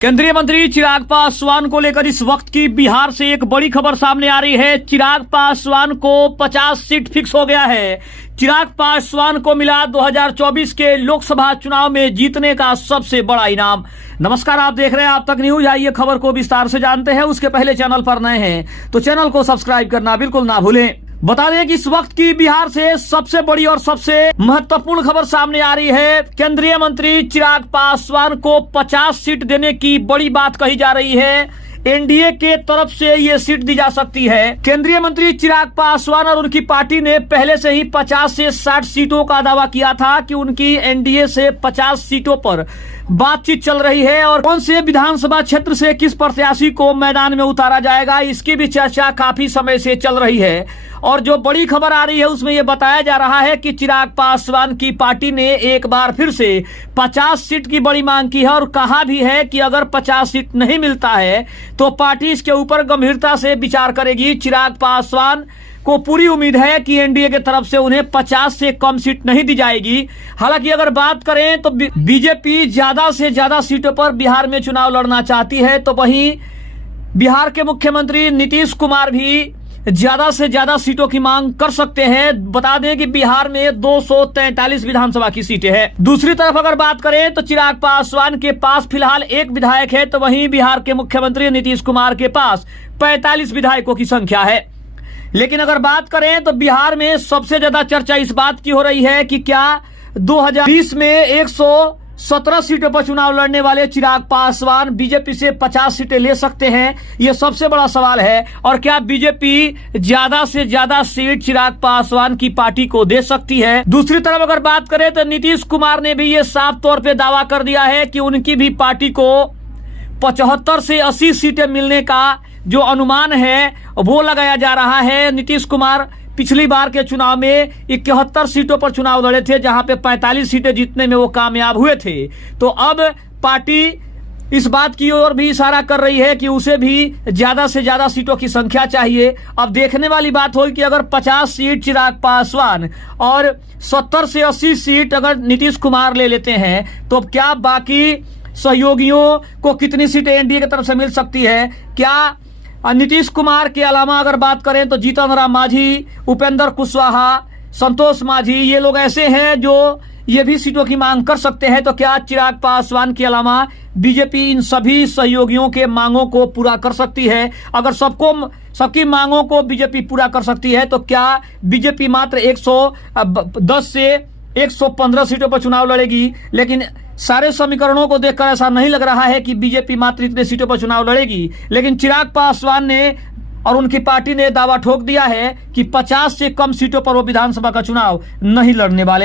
केंद्रीय मंत्री चिराग पासवान को लेकर इस वक्त की बिहार से एक बड़ी खबर सामने आ रही है। चिराग पासवान को 50 सीट फिक्स हो गया है। चिराग पासवान को मिला 2024 के लोकसभा चुनाव में जीतने का सबसे बड़ा इनाम। नमस्कार, आप देख रहे हैं आप तक न्यूज। आइए खबर को विस्तार से जानते हैं। उसके पहले चैनल पर नए हैं तो चैनल को सब्सक्राइब करना बिल्कुल ना भूलें। बता दें कि इस वक्त की बिहार से सबसे बड़ी और सबसे महत्वपूर्ण खबर सामने आ रही है। केंद्रीय मंत्री चिराग पासवान को 50 सीट देने की बड़ी बात कही जा रही है। एनडीए के तरफ से ये सीट दी जा सकती है। केंद्रीय मंत्री चिराग पासवान और उनकी पार्टी ने पहले से ही 50 से 60 सीटों का दावा किया था कि उनकी एनडीए से 50 सीटों पर बातचीत चल रही है और कौन से विधानसभा क्षेत्र से किस प्रत्याशी को मैदान में उतारा जाएगा, इसकी भी चर्चा काफी समय से चल रही है। और जो बड़ी खबर आ रही है उसमें यह बताया जा रहा है कि चिराग पासवान की पार्टी ने एक बार फिर से 50 सीट की बड़ी मांग की है और कहा भी है कि अगर 50 सीट नहीं मिलता है तो पार्टी इसके ऊपर गंभीरता से विचार करेगी। चिराग पासवान को पूरी उम्मीद है कि एनडीए की तरफ से उन्हें 50 से कम सीट नहीं दी जाएगी। हालांकि अगर बात करें तो बीजेपी ज्यादा से ज्यादा सीटों पर बिहार में चुनाव लड़ना चाहती है, तो वहीं बिहार के मुख्यमंत्री नीतीश कुमार भी ज्यादा से ज्यादा सीटों की मांग कर सकते हैं। बता दें कि बिहार में 243 विधानसभा की सीटें हैं। दूसरी तरफ अगर बात करें तो चिराग पासवान के पास फिलहाल एक विधायक है, तो वहीं बिहार के मुख्यमंत्री नीतीश कुमार के पास 45 विधायकों की संख्या है। लेकिन अगर बात करें तो बिहार में सबसे ज्यादा चर्चा इस बात की हो रही है कि क्या 2020 में 117 सीटों पर चुनाव लड़ने वाले चिराग पासवान बीजेपी से 50 सीटें ले सकते हैं। यह सबसे बड़ा सवाल है। और क्या बीजेपी ज्यादा से ज्यादा सीट चिराग पासवान की पार्टी को दे सकती है। दूसरी तरफ अगर बात करें तो नीतीश कुमार ने भी यह साफ तौर पर दावा कर दिया है कि उनकी भी पार्टी को 75 से 80 सीटें मिलने का जो अनुमान है वो लगाया जा रहा है। नीतीश कुमार पिछली बार के चुनाव में 71 सीटों पर चुनाव लड़े थे, जहां पे 45 सीटें जीतने में वो कामयाब हुए थे। तो अब पार्टी इस बात की ओर भी इशारा कर रही है कि उसे भी ज्यादा से ज्यादा सीटों की संख्या चाहिए। अब देखने वाली बात होगी कि अगर 50 सीट चिराग पासवान और 70 से 80 सीट अगर नीतीश कुमार ले लेते हैं तो क्या बाकी सहयोगियों को कितनी सीटें एनडीए की तरफ से मिल सकती है। क्या नीतीश कुमार के अलावा अगर बात करें तो जीतन राम मांझी, उपेंद्र कुशवाहा, संतोष मांझी, ये लोग ऐसे हैं जो ये भी सीटों की मांग कर सकते हैं। तो क्या चिराग पासवान के अलावा बीजेपी इन सभी सहयोगियों के मांगों को पूरा कर सकती है। अगर सबकी मांगों को बीजेपी पूरा कर सकती है तो क्या बीजेपी मात्र 110 से 115 सीटों पर चुनाव लड़ेगी। लेकिन सारे समीकरणों को देखकर ऐसा नहीं लग रहा है कि बीजेपी मात्र इतने सीटों पर चुनाव लड़ेगी। लेकिन चिराग पासवान ने और उनकी पार्टी ने दावा ठोक दिया है कि 50 से कम सीटों पर वो विधानसभा का चुनाव नहीं लड़ने वाले।